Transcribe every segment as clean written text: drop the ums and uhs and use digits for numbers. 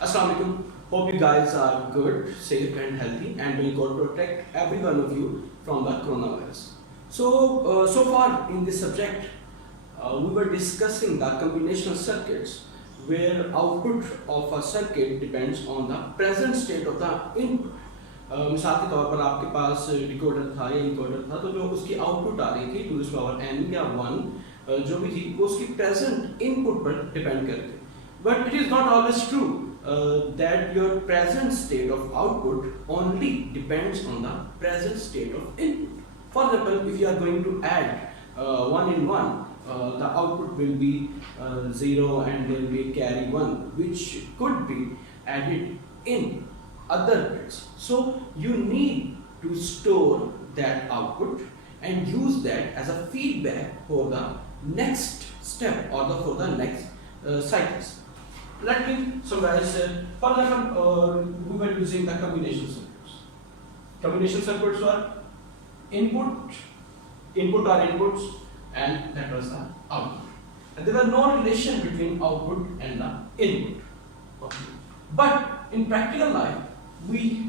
Assalamu alaikum. Hope you guys are good, safe and healthy, and may God protect every one of you from the coronavirus. So far in this subject, we were discussing the combinational circuits where output of a circuit depends on the present state of the input. मिसाल के तौर पर आपके पास decoder था या encoder था, तो जो उसकी आउटपुट आ रही थी टू द पावर n या 1 जो भी थी वो उसकी प्रेजेंट इनपुट पर डिपेंड करती. But it is not always true that your present state of output only depends on the present state of input. For example, if you are going to add 1 in 1, the output will be 0 and there will be carry 1 which could be added in other bits. So you need to store that output and use that as a feedback for the next step or for the next cycles. Let me summarize. For example, we were using the combination circuits. Combination circuits were input or inputs, and that was the output. And there was no relation between output and the input. But in practical life, we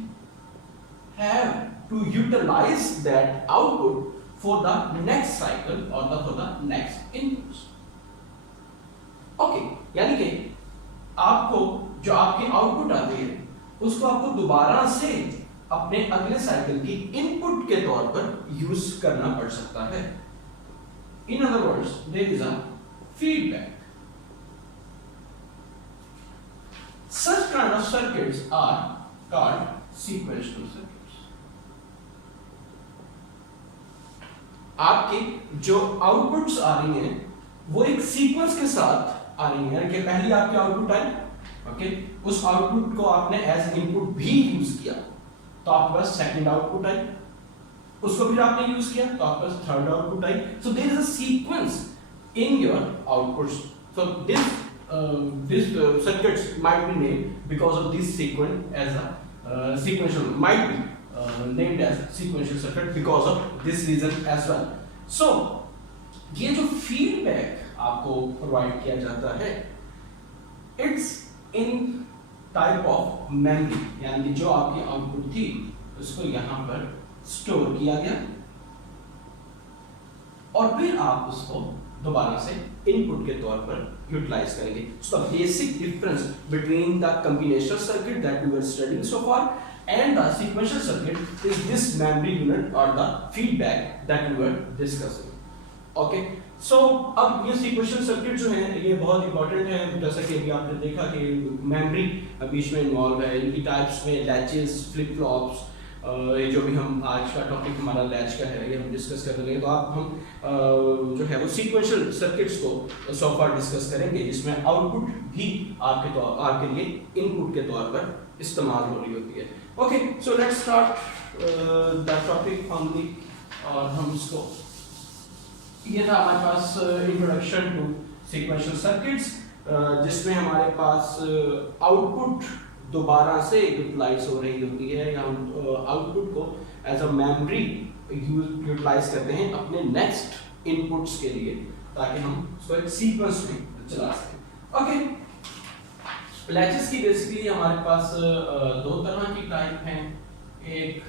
have to utilize that output for the next cycle or for the next inputs. Okay, यानी कि आपको जो आपकी output आती है उसको आपको दोबारा से अपने अगले साइकिल की इनपुट के तौर पर यूज करना पड़ सकता है. In other words, there is a feedback. Such kind of circuits are called sequential circuits. आपकी जो आउटपुट्स आ रही हैं वो एक सीक्वेंस के साथ आ रही है कि पहली आपकी आउटपुट आई, ओके, उस आउटपुट को आपने एज इनपुट भी यूज किया तो आपके पास सेकंड आउटपुट आई, उसको फिर आपने यूज किया तो आपके पास थर्ड आउटपुट आई. So there is a sequence in your outputs. So this circuits might be named because of this sequence as a sequential, might be named as sequential circuit because of this reason as well. So ये जो feedback आपको provide किया जाता है, it's in type of memory, यानी जो आपकी output थी उसको यहां पर स्टोर किया गया और फिर आप उसको दोबारा से इनपुट के तौर पर यूटिलाइज करेंगे. So the basic difference between the combinational circuit that we were studying so far and the sequential circuit is this memory unit or the feedback that we were discussing. Okay, so अब ये sequential circuit जो है ये बहुत important है. जैसा कि अभी आपने देखा कि मेमोरी बीच में इन्वॉल्व है. इनकी टाइप्स में लैचेस, फ्लिप फ्लॉप्स, ये जो भी हम आज का टॉपिक हमारा लैच का है ये हम डिस्कस कर रहे हैं. तो आप हम जो है वो सीक्वेंशियल सर्किट्स को सो फार डिस्कस करेंगे जिसमें आउटपुट भी आपके लिए इनपुट के तौर पर इस्तेमाल हो रही होती है. Okay, so let's start the topic formally. और हम इसको, ये था हमारे पास इंट्रोडक्शन टू सीक्वेंशियल सर्किट्स जिसमें हमारे पास आउटपुट दोबारा से यूटिलाइज हो रही होती है या हम आउटपुट को एज अ मेमोरी यूटिलाइज करते हैं अपने नेक्स्ट इनपुट्स के लिए ताकि हम उसको एक सीक्वेंस में चला सकें. ओके, लैचेस की बेसिकली हमारे पास दो तरह की टाइप हैं. एक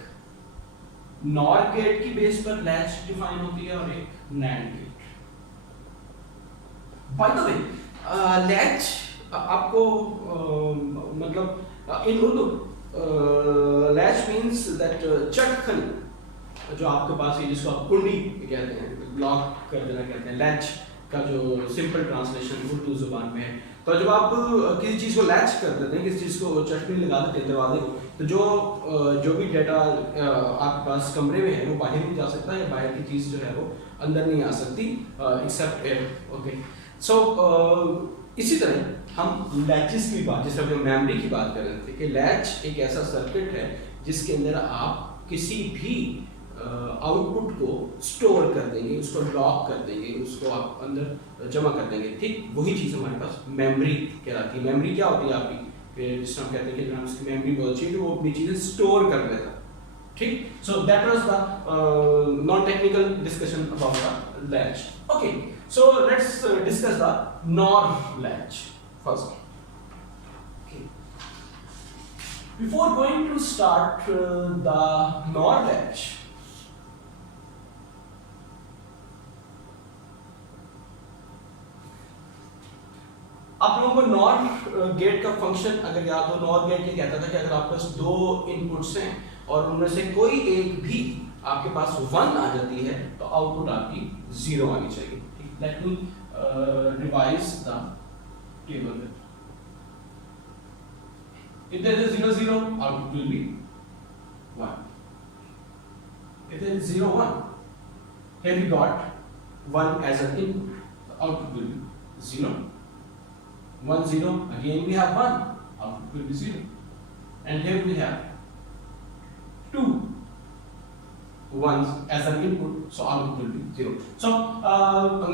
नॉर गेट की बेस पर लैच डिफाइन होती है और एक NAND gate. By the way, latch आपको मतलब in Urdu latch means that चटखनी जो आपके पास है जिसको आप कुंडी कहते हैं, लॉक कर देना कहते हैं. लैच का जो सिंपल ट्रांसलेशन उर्दू जुबान में है. तो जब आप किसी चीज़ को लैच कर देते हैं, किसी चीज़ को चटनी लगा देते हैं दरवाजे को, तो जो भी डेटा आपके पास कमरे में है वो बाहर नहीं जा सकता है, बाहर की चीज़ जो है वो अंदर नहीं आ सकती एक्सेप्ट एयर. ओके, सो इसी तरह हम लैचेस की बात, जैसे हम मेमोरी की बात कर रहे थे कि लैच एक ऐसा सर्किट है जिसके अंदर आप किसी भी आउटपुट को स्टोर कर देंगे, उसको लॉक कर देंगे, उसको आप अंदर जमा कर देंगे. ठीक वही चीज़ हमारे पास मेमोरी कहलाती है. मेमोरी क्या होती है आपकी, जिसमें हम कहते हैं कि हम उसकी मेमोरी बहुत अच्छी है तो वो अपनी चीज़ें स्टोर कर देता है. ठीक, सो that was the non technical discussion about the latch. Okay, so let's discuss the nor latch first. Before going to start the NOR latch, आप लोगों को नॉर गेट का फंक्शन अगर याद हो, नॉर गेट ये कहता था कि अगर आपके पास दो इनपुट्स हैं और उनमें से कोई एक भी आपके पास 1 आ जाती है तो आउटपुट आपकी 0 आनी चाहिए। ठीक, let me revise the table. If there is 0 0 output will be 1। If there is 0 1, here we got 1 as an input, so output will be 0 1 0, again we have 1, output will be 0, and here we have 2 1s as an input, so output will be 0. So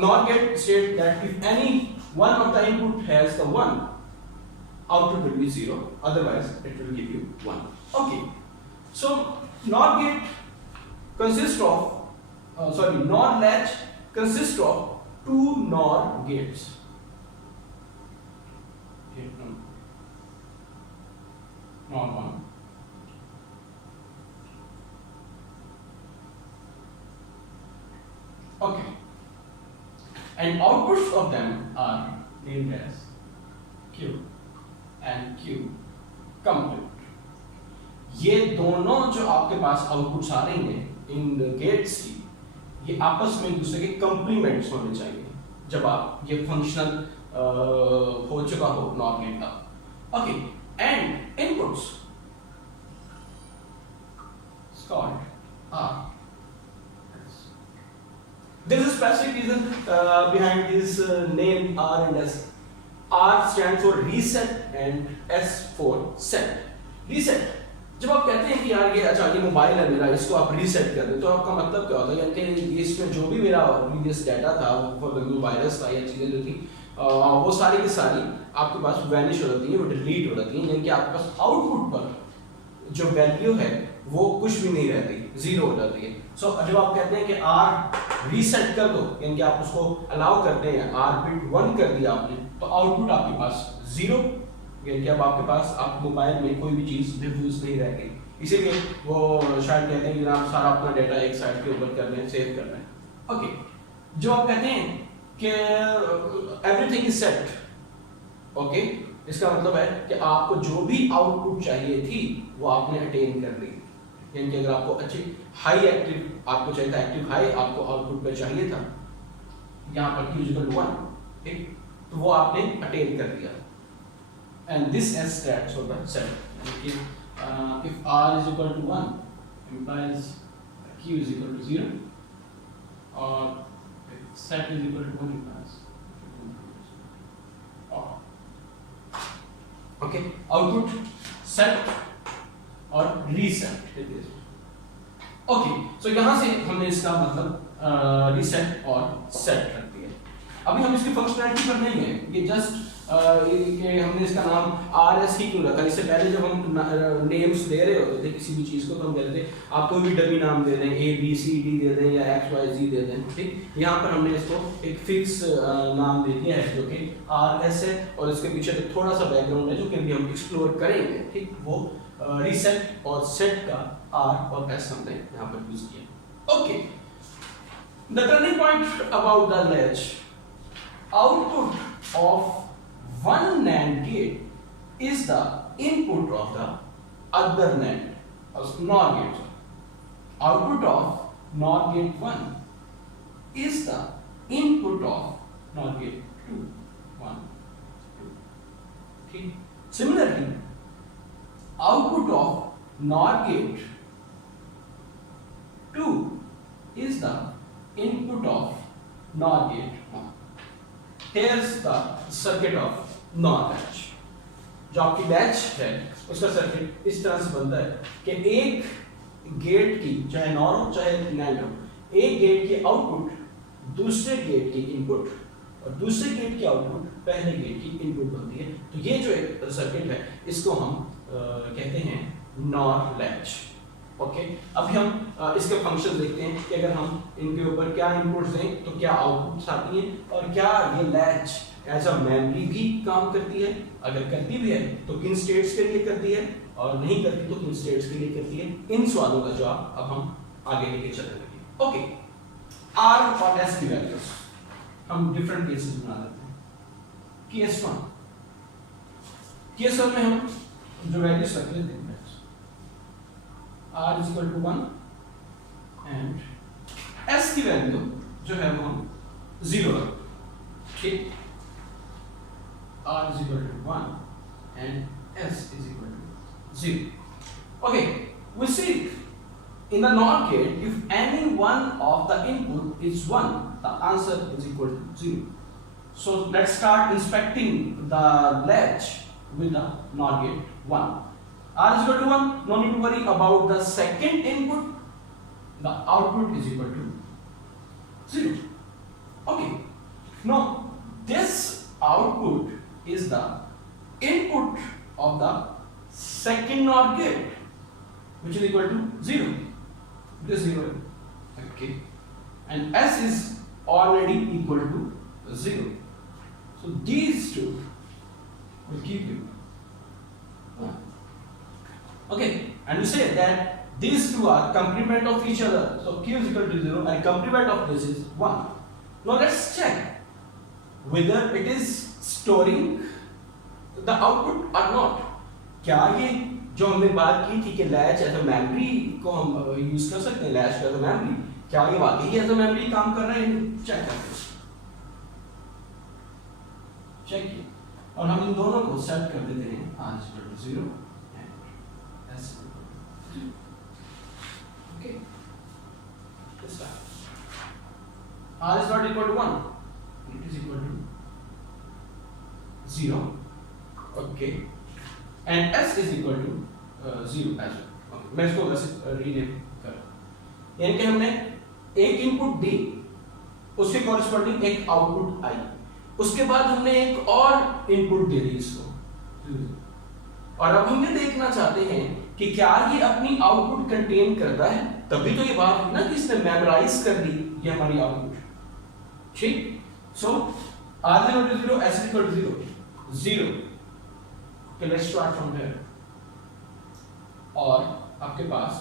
NOR gate states that if any one of the input has the 1, output will be 0, otherwise it will give you 1. Okay, so NOR gate consists of NOR latch consists of 2 NOR gates. NOR 1, okay, and outputs of them are named as Q and Q complement. ये दोनों जो आपके पास outputs आ रही हैं इन gets की, ये आपस में एक दूसरे के कंप्लीमेंट्स होने चाहिए जब आप ये फंक्शनल हो चुका हो NOR गेट का। Okay, and inputs called R. There is a specific reason behind this name R and S. R stands for reset and S for set. Reset, जब आप कहते हैं कि यार ये अच्छा ये मोबाइल है मेरा, इसको आप रीसेट कर दें, तो आपका मतलब क्या होता है? यानी कि इसमें जो भी मेरा प्रीवियस डाटा था, वो वायरस था या चीज़ें जो थी वो सारी की सारी आपके पास वैनिश हो जाती है, वो डिलीट हो जाती है, यानी कि आपके पास आउटपुट पर जो वैल्यू है वो कुछ भी नहीं रहती, 0 हो जाती है। सो जब आप कहते हैं कि R रीसेट कर दो, यानी कि आप उसको अलाउ करते हैं, R बिट 1 कर दिया आपने, तो आउटपुट आपके पास 0, यानी कि अब आपके पास आप मोबाइल में कोई भी चीज़ डिफ्यूज नहीं रह गई। इसीलिए वो शायद कहते हैं कि आप सारा अपना डाटा एक साइड के ऊपर कर लें, सेव कर लें। ओके, जो आप कहते हैं कि एवरीथिंग इज सेट, ओके, इसका मतलब है कि आपको जो भी आउटपुट चाहिए थी वो आपने अटेन कर ली। यानी कि अगर आपको अच्छी हाई एक्टिव आपको चाहिए था, एक्टिव हाई आपको आउटपुट पे चाहिए था, यहाँ पर Q इक्वल टू 1, ठीक, तो वो आपने अटेन कर दिया। And this as stands for the set, यानी कि if R is equal to 1 implies Q is equal to 0 और set is equal to 1 implies okay, output set और reset। ओके, सो यहाँ से हमने इसका मतलब रीसेट और सेट रख दिया। अभी हम इसकी फंक्शनैलिटी पर नहीं है, ये जस्ट हमने इसका नाम RS ही क्यों रखा? इससे पहले जब हम नेम्स दे रहे होते थे किसी भी चीज़ को, तो हम कहते थे आप कोई भी डमी नाम दे दें, ABCD दे दें या XYZ दे दें, ठीक। यहाँ पर हमने इसको एक फिक्स नाम दे दिया है जो कि RS है, और इसके पीछे तो थोड़ा सा बैकग्राउंड है जो कि अभी हम एक्सप्लोर करेंगे, ठीक। वो रीसेट और सेट का R और S हमने यहाँ पर यूज किया। Okay, the turning point about the latch, output of one NAND gate is the input of the other NAND, NOR gate. Output of NOR gate 1 is the input of NOR gate 2, 1, 2. Okay. Similarly, output of NOR gate 2 is the input of NOR gate 1. Here's the circuit of NOR latch. जो आपकी latch है उसका circuit इस तरह से बनता है कि एक गेट की, चाहे NOR हो चाहे NAND हो, एक गेट की आउटपुट दूसरे गेट की इनपुट और दूसरे गेट की आउटपुट पहले गेट की इनपुट बनती है। तो ये जो एक सर्किट है इसको हम कहते हैं NOR लैच। ओके, अभी हम इसके फंक्शन देखते हैं कि अगर हम इनके ऊपर क्या इनपुट्स दें तो क्या आउटपुट्स आती हैं और क्या ये लैच एज अ मेमोरी भी काम करती है, अगर करती भी है तो किन स्टेट्स के लिए करती है, और नहीं करती तो किन स्टेट्स के लिए करती है। इन सवालों का जवाब अब हम आगे लेके चलेंगे। ओके, आर और एस की वैल्यूज हम डिफरेंट केसेस बना लेते हैं। केस वन, केस वन में हम जो वैल्यूज रख लेते हैं, R is equal to 1 and S की वैल्यू जो है वो हम 0 रखते हैं। ठीक, r is equal to 1 and s is equal to 0. Okay, we see in the NOR gate, if any one of the input is 1, the answer is equal to 0. So let's start inspecting the latch with the NOR gate 1. R is equal to 1, no need to worry about the second input, the output is equal to 0. Okay, now this output is the input of the second NOR gate, which is equal to 0. It is 0. Okay, and S is already equal to 0. So these two will keep you. Okay, and you say that these two are complement of each other. So Q is equal to 0 and complement of this is 1. Now let's check whether it is storing the output or not. क्या ये जो हमने बात की थी कि latch as a memory को हम यूज कर सकते हैं, लैच एज अ मेमोरी, क्या ये वाकई एज अ मेमोरी काम कर रहा है? चेक करते हैं, चेक किया, और हम इन दोनों को सेट कर देते हैं r is equal to 0 and s is equal to 0. Okay, this time r is not equal to 1, it is equal to 0. Okay, and s is equal to 0 as well. Okay, मैं इसको वैसे rename कर, यानी कि हमने एक input दी, उसके corresponding एक आउटपुट आई, उसके बाद हमने एक और इनपुट दे दी इसको, और अब हम ये देखना चाहते हैं कि क्या ये अपनी आउटपुट कंटेन करता है, तभी तो ये बात है ना कि इसने मेमोराइज कर दी ये हमारी आउटपुट। ठीक, सो r is equal to 0, s is equal to 0. 0. Okay, let's start from here. और आपके पास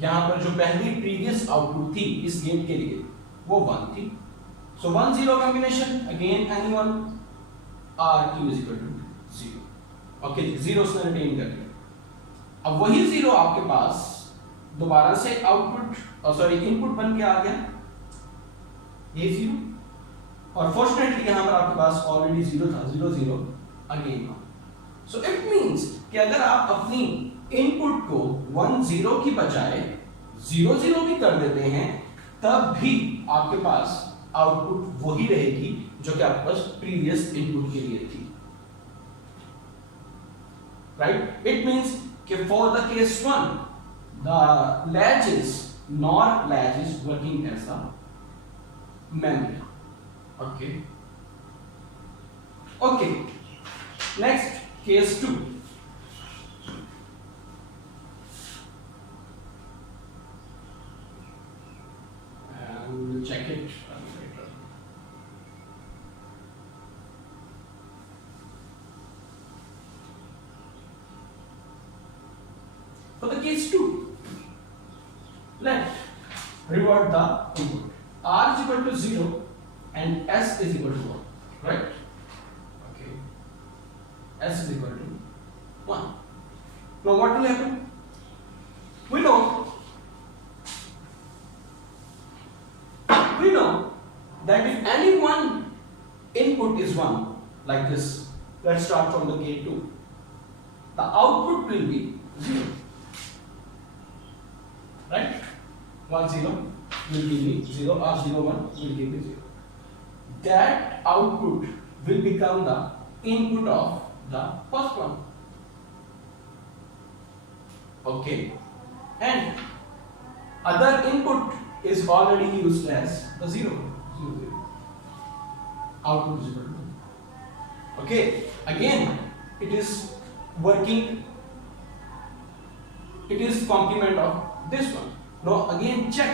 यहां पर जो पहली प्रीवियस आउटपुट थी इस गेट के लिए वो 1 थी। So 1 0 combination, again anyone, RQ is equal to 0. Okay, 0 उसने रिटेन कर लिया। अब वही 0 आपके पास दोबारा से आउटपुट सॉरी इनपुट बन के आ गया, ये 0, और फॉर्चुनेटली यहां पर आपके पास ऑलरेडी 0 था, 0 0 अगेन। सो इट मींस कि अगर आप अपनी इनपुट को 1 0 की बजाय 0 0 भी कर देते हैं, तब भी आपके पास आउटपुट वही रहेगी जो कि आपके पास प्रीवियस इनपुट के लिए थी। राइट, इट मींस कि for the case 1 the latch is NOR latch is working as a memory. Okay, okay, next case 2. We will check it later. For the case 2, let's revert the input. R is equal to 0 and s is equal to 1, right? Okay, s is equal to 1. Now what will happen? We know that if any one input is 1, like this, let's start from the gate 2, the output will be 0, right? 1 0 will give me 0, or 0 1 will give me 0. That output will become the input of the first one. Okay, and other input is already used as the 0 0 0. Output is equal to 1. Okay, again it is working, it is complement of this one. Now again check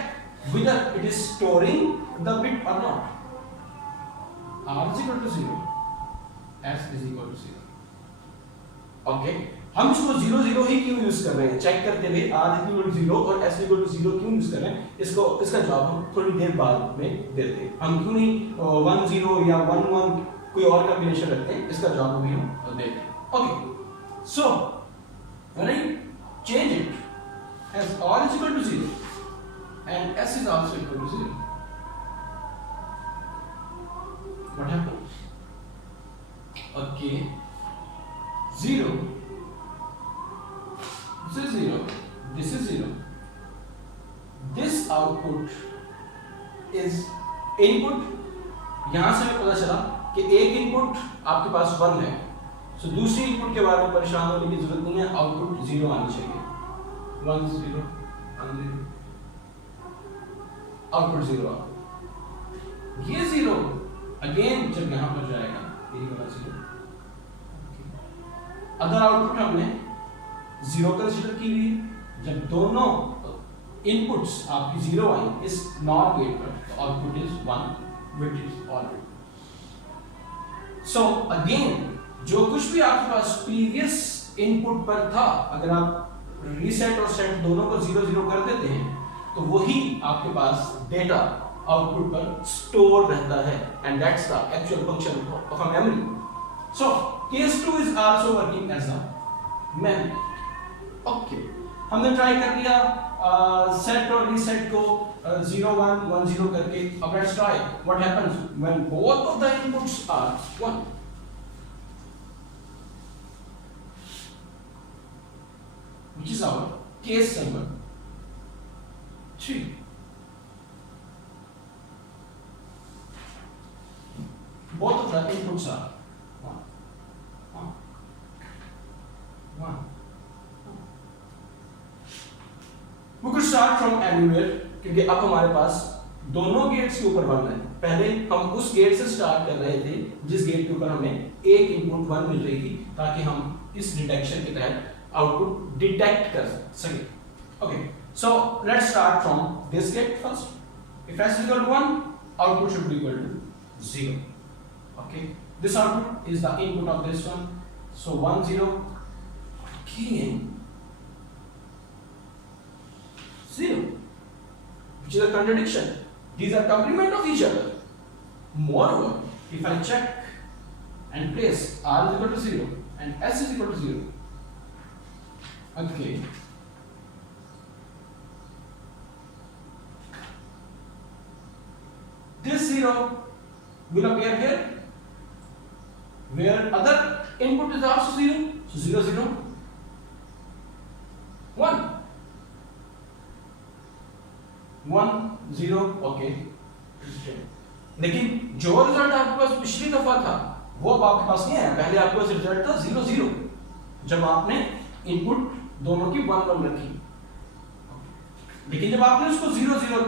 whether it is storing the bit or not. R is equal to 0 s is equal to 0। Okay, हम इसको 0 0 ही क्यों use कर रहे हैं, check करते हुए r equal to 0 और s equal to 0 क्यों यूज कर रहे हैं, इसका जवाब हम थोड़ी देर बाद में देते हैं। हम क्यों नहीं 1 0 या 1 1 कोई और कॉम्बिनेशन रखते हैं, इसका जवाब भी हम देते हैं। Okay, so when I change it as r is equal to 0 and s is also equal to 0, what happens? Okay, 0, this is 0, this is 0, this output is input। यहां से हमें पता चला कि एक इनपुट आपके पास 1 है, सो दूसरी इनपुट के बारे में परेशान होने की जरूरत नहीं है, आउटपुट 0 आनी चाहिए। 1 0 1 0, आउटपुट 0 आ, ये 0 अगेन जब यहां पर जाएगा ये वाला 0, अदर आउटपुट हमने 0 कंसीडर की हुई है। जब दोनों इनपुट्स आपकी 0 आई इस नॉट गेट पर, तो output is 1 which is already. So again जो कुछ भी आपके पास प्रीवियस इनपुट पर था, अगर आप रीसेट और सेट दोनों को 0 0 कर देते हैं तो वही आपके पास डेटा आउटपुट पर स्टोर रहता है, and that's the actual function of a memory. So case 2 is also working as a memory. Okay, हमने ट्राई कर लिया सेट और रीसेट को 0 1 1 0 करके। अब let's try what happens when both of the inputs are 1। which is our case number 3। both of the inputs are 1 1 1। we could start from anywhere, क्योंकि अब हमारे पास दोनों गेट्स के ऊपर 1 है। पहले हम उस गेट से स्टार्ट कर रहे थे जिस गेट के ऊपर हमें एक इनपुट 1 मिल रही थी, ताकि हम इस डिटेक्शन के तहत आउटपुट डिटेक्ट कर सके। Okay, so let's start from this gate first. If s equal to 1, output should be equal to 0। Okay, this output is the input of this one, so 1 0 again 0, which is a contradiction. These are complement of each other. Moreover, if I check and place r is equal to 0 and s is equal to 0, okay, this 0 will appear here where other input is also 0, so 0 0 1 1 0। Okay, लेकिन जो result आपके पास पिछली दफा था वो अब आपके पास नहीं आया। पहले आपके पास रिजल्ट था 0 0 जब आपने इनपुट दोनों की 1 1 रखी, लेकिन जब आपने उसको 0 0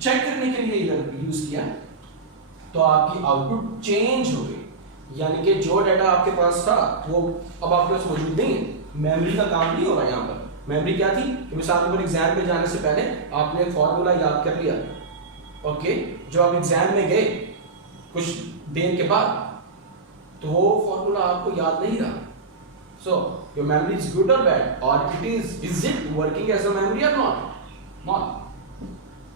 चेक करने के लिए इधर यूज किया तो आपकी आउटपुट चेंज हो गई, यानी कि जो डाटा आपके पास था वो अब आपके पास मौजूद नहीं है। मेमोरी का काम नहीं हो रहा यहाँ पर। मेमोरी क्या थी कि मिसाल के एग्जाम में जाने से पहले आपने एक फॉर्मूला याद कर लिया। ओके, जो आप एग्जाम में गए कुछ देर के बाद तो वो फॉर्मूला आपको याद नहीं रहा। So your memory is good or bad, or is it working as a memory or not?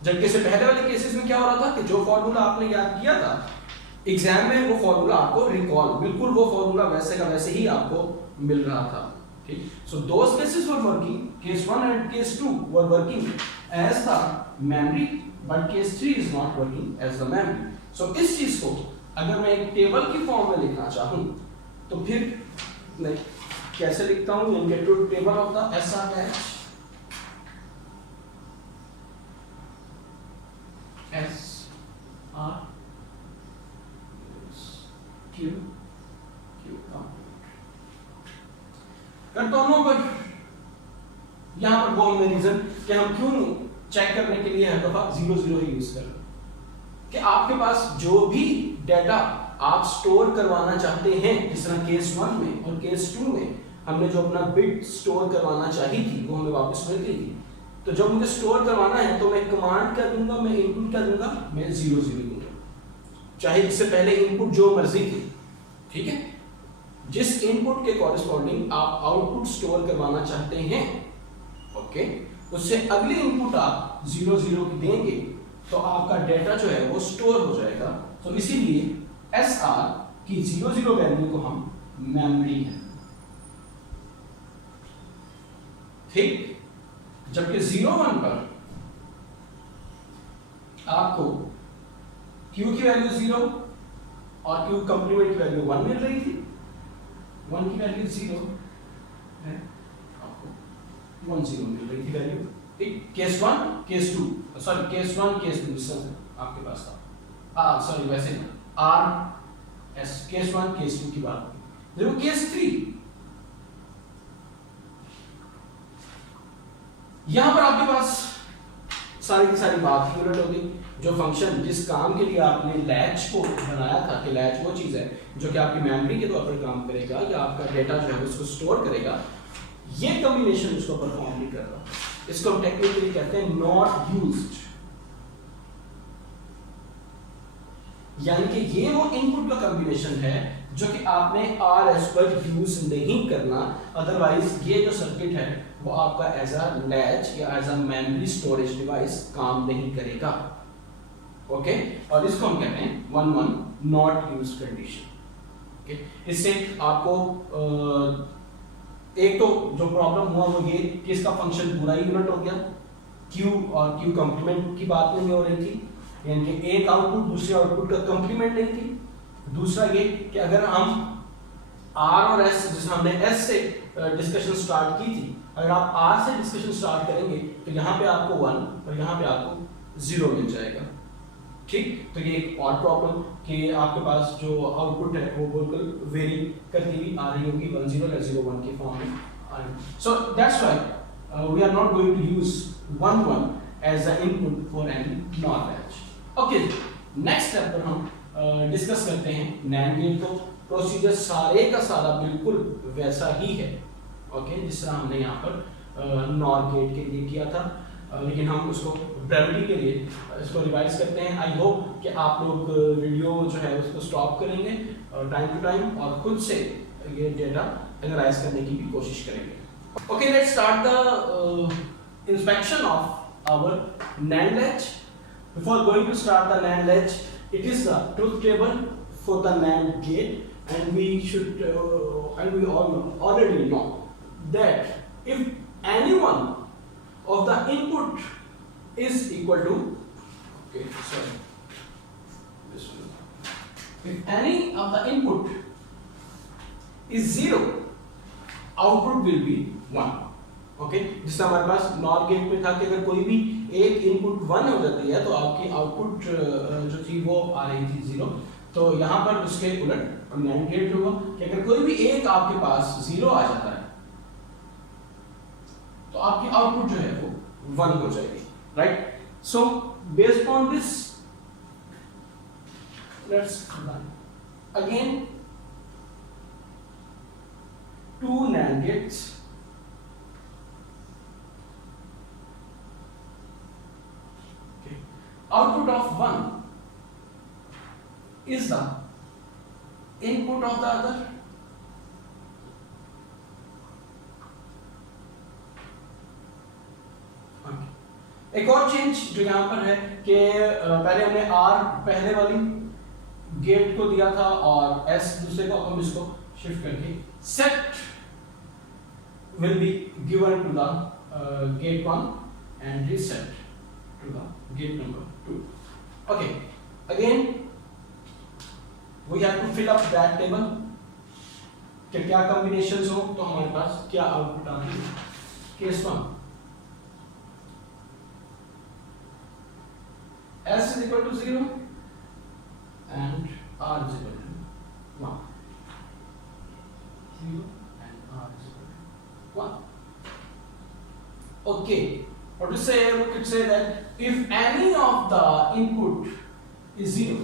जबकि से पहले वाले केसेस में क्या हो रहा था कि जो फॉर्मूला आपने याद किया था एग्जाम में वो फॉर्मूला आपको रिकॉल, बिल्कुल वो फॉर्मूला वैसे का वैसे ही आपको मिल रहा था। ठीक, so those cases were working, case 1 and case 2 were working as the memory, but case 3 is not working as the memory. So इस चीज को अगर मैं एक टेबल की फॉर्म में लिखना चाहूं तो फिर मैं कैसे लिखता हूं? Gate to table of the SRH SR Q दोनों पर यहां पर वो रीजन कि हम क्यों चेक करने के लिए हर दफा 0 0 ही यूज कर रहे हैं कि आपके पास जो भी डाटा आप स्टोर करवाना चाहते हैं, जिस तरह केस 1 में और केस 2 में हमने जो अपना बिट स्टोर करवाना चाहिए थी वो हमें वापस मिल गई थी। तो जब मुझे स्टोर करवाना है तो मैं कमांड क्या दूंगा, मैं इनपुट क्या दूंगा, मैं 0 0 दूंगा, चाहे इससे पहले इनपुट जो मर्जी थी। ठीक है, जिस इनपुट के कॉरेस्पॉन्डिंग आप आउटपुट स्टोर करवाना चाहते हैं, ओके, उससे अगली इनपुट आप 0 0 की देंगे तो आपका डेटा जो है वो स्टोर हो जाएगा। तो इसीलिए SR की 0 0 वैल्यू को हम मेमोरी है, ठीक। जबकि 0 1 पर आपको Q की वैल्यू 0 और Q कंप्लीमेंट की वैल्यू 1 मिल रही थी, 1 की वैल्यू 0 है, आपको 1 0 मिल रही थी वैल्यू, ठीक। Case 1 case 2 sorry case 1 case 2 आपके पास था, सॉरी वैसे R S केस 1 केस 2 की बात की। देखो केस 3, यहां पर आपके पास सारी की सारी बात उलट हो गई। जो फंक्शन जिस काम के लिए आपने लैच को बनाया था कि लैच वो चीज है जो कि आपकी मेमोरी के तौर पर काम करेगा या आपका डेटा जो है उसको स्टोर करेगा, ये कॉम्बिनेशन उसको परफॉर्म नहीं कर रहा, इसको हम टेक्निकली कहते हैं नॉट यूज्ड। यानी कि ये वो इनपुट का कॉम्बिनेशन है जो कि आपने RS पर यूज नहीं करना, अदरवाइज ये जो सर्किट है वो आपका एज अ लैच या as a memory storage device काम नहीं करेगा, ओके। और इसको हम कहते हैं 1 1 नॉट यूज कंडीशन, ओके। इससे आपको एक तो जो प्रॉब्लम हुआ वो ये कि इसका फंक्शन पूरा ही उलट हो गया, Q और Q कंप्लीमेंट की बात नहीं हो रही थी, यानी कि एक आउटपुट दूसरे आउटपुट का कंप्लीमेंट नहीं थी। दूसरा ये कि अगर हम R और S, जैसे हमने S से डिस्कशन स्टार्ट की थी, अगर आप R से डिस्कशन स्टार्ट करेंगे तो यहाँ पे आपको 1 और यहाँ पे आपको 0 मिल जाएगा, ठीक। तो ये एक और प्रॉब्लम कि आपके पास जो आउटपुट है वो बिल्कुल वेरी करती हुई आ रही होगी, 1 0 या 0 1 के फॉर्म में आ रही। So that's why we are not going to use 1 1 as the input for any not latch, okay. Next step पर हम डिस्कस करते हैं नैंड गेट को। प्रोसीजर सारे का सारा बिल्कुल वैसा ही है, ओके, जिस तरह हमने यहाँ पर नॉर गेट के लिए किया था, लेकिन हम उसको ब्रेविटी के लिए इसको रिवाइज करते हैं। आई होप कि आप लोग वीडियो जो है उसको स्टॉप करेंगे टाइम टू टाइम और खुद से ये डेटा एनालाइज करने की भी कोशिश करेंगे। Okay, let's start the inspection of our NAND latch. Before going to start the NAND latch, it is the truth table for the NAND gate, and we should and we all already know that if any one of the input is equal to, okay, sorry, this one, if any of the input is 0, output will be 1, okay. जिस तरह हमारे पास nor gate में था कि अगर कोई भी एक इनपुट 1 हो जाती है तो आपकी आउटपुट जो थी वो आ रही थी 0, तो यहाँ पर उसके उलट NAND गेट जो हुआ कि अगर कोई भी एक आपके पास 0 आ जाता है तो आपकी आउटपुट जो है वो 1 हो जाएगी, right. So based on this let's run again 2 NAND gates. Output of one is the input of the other. एक और चेंज जो यहाँ पर है कि पहले हमने R पहले वाली गेट को दिया था और S दूसरे को, हम इसको शिफ्ट करके set will be given to the gate 1 and reset to the gate number 2. Okay, again we have to fill up that table कि क्या combinations हो तो हमारे पास क्या आउटपुट आती है। Case 1 S is equal to 0 and R is equal to 1. 0 and R is equal to 1. Okay, or to say, we could say that if any of the input is 0,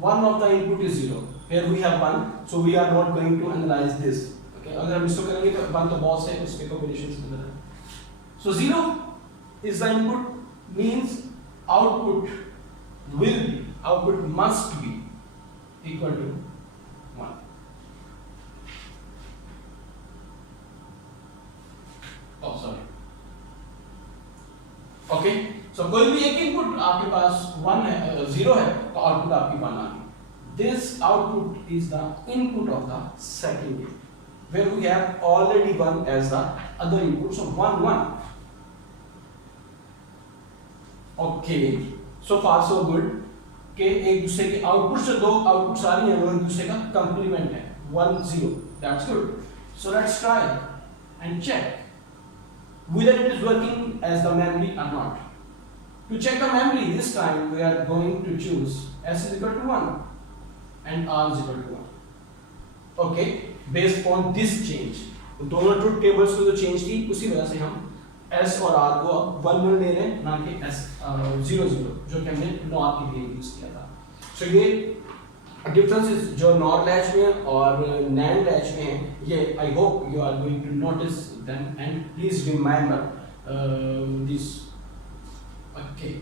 one of the input is 0, here we have 1, so we are not going to analyze this, okay। अगर हम इसको करेंगे तो 1 तो बहुत से उसके combinations मिल रहे हैं। So 0 is the input, means output must be equal to 1, okay, सो कोई भी एक इनपुट आपके पास 1 है 0 है तो आउटपुट आपकी 1 आ गई. This output is the input of the second gate, where we have already 1 as the other input, so 1 1. Okay, so far so good. के एक दूसरे के आउटपुट से दो आउटपुट सारी हैं वो एक दूसरे का कंप्लीमेंट है 1 0. That's good. So let's try and check whether it is working as the memory or not. To check the memory, this time we are going to choose S is equal to 1 and R is equal to 1. Okay, based on this change, दोनों truth tables को जो change की उसी वजह से हम S और R को अब 1 1 ले रहे हैं, ना कि S 0 0 जो कि हमने NOR के लिए यूज किया था. So ये डिफरेंसेस जो NOR लैच में और NAND लैच में है, ये I hope you are going to notice them and please remember this. Okay,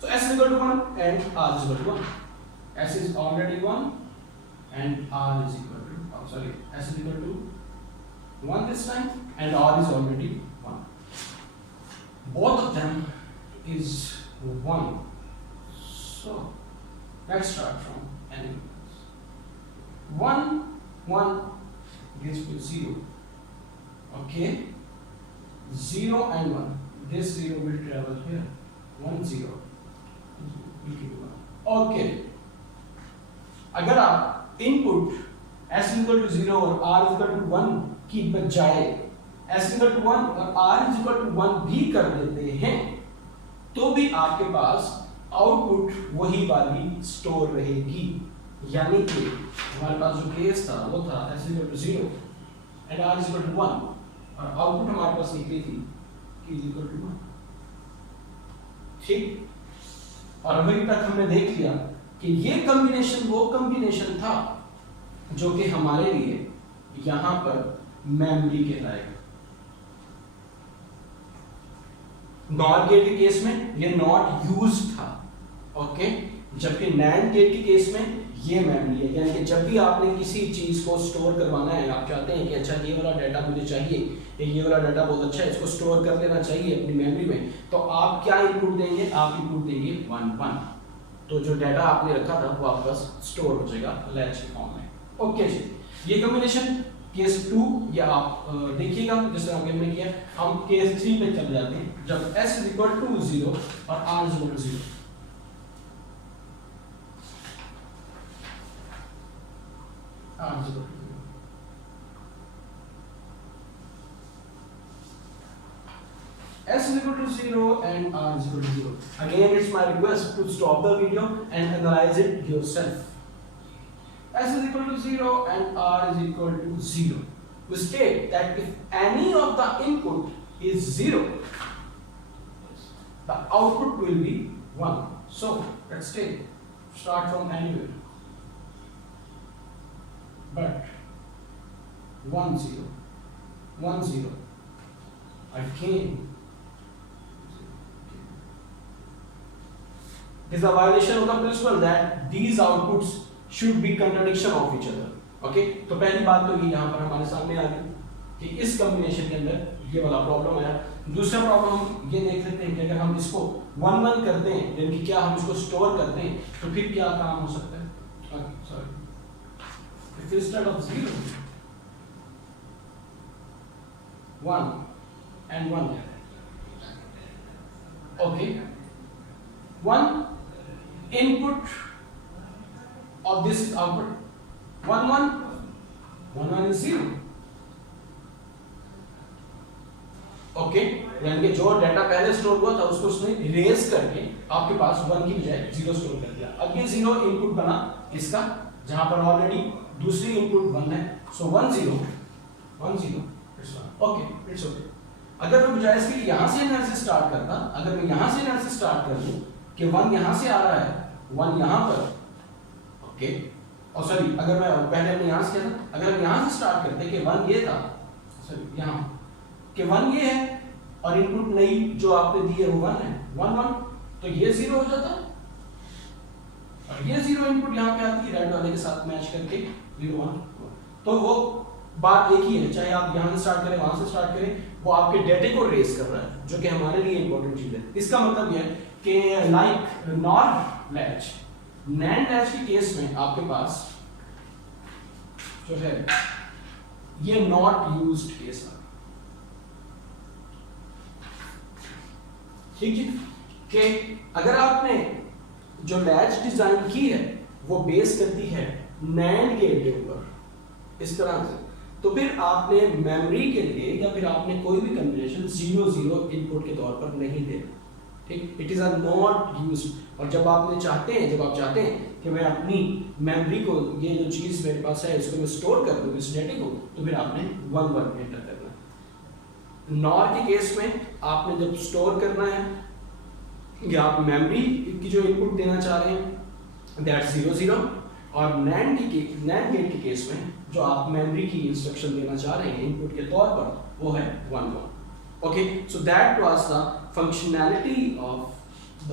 so S is equal to 1 and R is equal to 1. S is already 1 and R is equal to, S is equal to 1 this time and R is already 1. Both of them is 1. So let's start from elements. 1 1 gives me 0. Okay, 0 and 1. This 0 will travel here. 1 0 will give you 1. Okay, अगर आप input S equal to 0 और R equal to 1 की बजाय S equal to 1 और R equal to 1 भी कर देते हैं तो भी आपके पास आउटपुट वही वाली स्टोर रहेगी. यानी कि हमारे पास जो केस था वो था S equal to 0 and R equal to 1 और आउटपुट हमारे पास निकली थी K इक्वल टू 1. ठीक, और अभी तक हमने देख लिया कि ये कॉम्बिनेशन वो कॉम्बिनेशन था जो कि हमारे लिए यहां पर मेमोरी कहलाएगा. NOR गेट के केस में ये नॉट यूज था. ओके, जबकि NAND गेट के केस में ये मेमोरी है. यानी कि जब भी आपने किसी चीज को स्टोर करवाना है, आप चाहते हैं कि अच्छा ये वाला डाटा मुझे चाहिए, ये वाला डाटा बहुत अच्छा है, इसको स्टोर कर लेना चाहिए अपनी मेमोरी में, तो आप क्या इनपुट देंगे? आप इनपुट देंगे 1 1. तो जो डाटा आपने रखा था वो आपके पास स्टोर हो जाएगा लैच के फॉर्म में. ओके जी, ये कॉम्बिनेशन केस 2 या आप देखिएगा जिस तरह हमने किया. हम केस 3 पे चले जाते हैं जब S is equal to 0 और R is equal to 0. R is equal to 0. S is equal to 0 and R is equal to 0. Again, it's my request to stop the video and analyze it yourself. S is equal to 0 and R is equal to 0. We state that if any of the input is 0, the output will be 1. So, let's take, start from anywhere. But 1 0, 1 0. Again, it is a violation of the principle that these outputs should be contradiction of each other. Okay, तो पहली बात तो ये यहाँ पर हमारे सामने आ गई कि इस कॉम्बिनेशन के अंदर ये वाला प्रॉब्लम आया. दूसरा प्रॉब्लम हम ये देख लेते हैं कि अगर हम इसको 1 1 करते हैं, यानी कि क्या हम इसको स्टोर करते हैं, तो फिर क्या काम हो सकता है? Sorry, if instead of 0 1 and 1, okay, 1 input of this is output 1 1 1 1 is 0. Okay, यानी कि जो डाटा पहले स्टोर हुआ था उसको उसने इरेज करके आपके पास 1 की बजाय 0 स्टोर कर दिया. अब ये 0 इनपुट बना इसका, जहां पर ऑलरेडी दूसरी इनपुट 1 है. सो 1 0 1 0 इट्स ओके, इट्स ओके. अगर मैं बजाय इसके यहां से एनालिसिस स्टार्ट करता, अगर मैं यहां से एनालिसिस स्टार्ट कर दूं कि 1 यहां से आ रहा है, 1 यहां पर, ओके, और सॉरी अगर मैं पहले हमने यहां से किया था, अगर हम यहां से स्टार्ट करते कि 1 ये था, सॉरी यहां कि 1 ये है और इनपुट नई जो आपने दी है वो 1 है, 1 1, तो ये 0 हो जाता और ये 0 इनपुट यहां पे आती है रेड वाले के साथ मैच करके 0 1, तो वो बात एक ही है, चाहे आप यहाँ से स्टार्ट करें वहां से स्टार्ट करें, वो आपके डेटे को रेस कर रहा है, जो कि हमारे लिए इंपॉर्टेंट चीज है। इसका मतलब यह है कि like nor latch, NAND latch के केस में आपके पास जो है ये नॉट यूज्ड केस है, ठीक है, कि अगर आपने जो लैच डिजाइन की है वो बेस करती है नैंड गेट के ऊपर इस तरह से, तो फिर आपने मेमोरी के लिए या फिर आपने कोई भी कॉम्बिनेशन 0-0 इनपुट के तौर पर नहीं देना, ठीक, it is a not used. और जब आप चाहते हैं कि मैं अपनी मेमोरी को, ये जो चीज मेरे पास है इसको मैं स्टोर कर दूं इस डेटा को, तो फिर आपने 1-1 एंटर करना है। नॉर के केस में आपने जब स्टोर करना है या आप मेमोरी की जो इनपुट देना चाह रहे हैं दैट्स 0-0, और नैंड गेट के केस में जो आप मेमोरी की इंस्ट्रक्शन देना चाह रहे हैं इनपुट के तौर पर वो है 1-1। Okay, so that was the functionality of the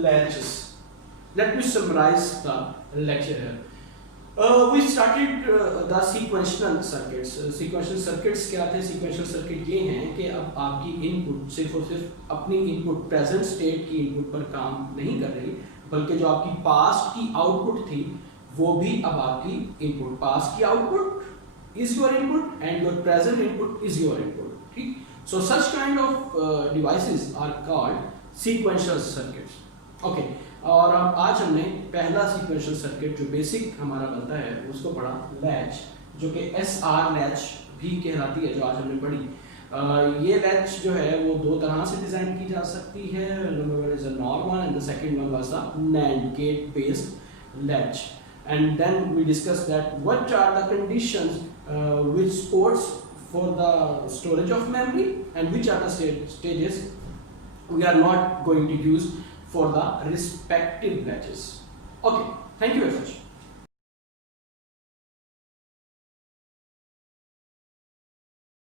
latches. Let me summarise the lecture here. We started the sequential circuits. Sequential circuits क्या थे? Sequential circuit ये हैं कि अब आपकी इनपुट सिर्फ और सिर्फ अपनी इनपुट प्रेजेंट स्टेट की इनपुट पर काम नहीं कर रही, बल्कि जो आपकी पास्ट की आउटपुट थी वो भी अब आपकी इनपुट, पास्ट की output is your input and your present input is your input, ठीक। So such kind of devices are called sequential circuits. Okay, और अब आज हमने पहला सीक्वेंशियल सर्किट जो बेसिक हमारा बनता है उसको पढ़ा, लैच, जो कि SR लैच भी कहलाती है, जो आज हमने पढ़ी। ये लैच जो है वो दो तरह से डिजाइन की जा सकती है। Number 1 is a NOR one and the second one was the NAND gate based latch. And then we discussed that what are the conditions which supports for the storage of memory and which are the stages we are not going to use for the respective latches. Okay, thank you very much.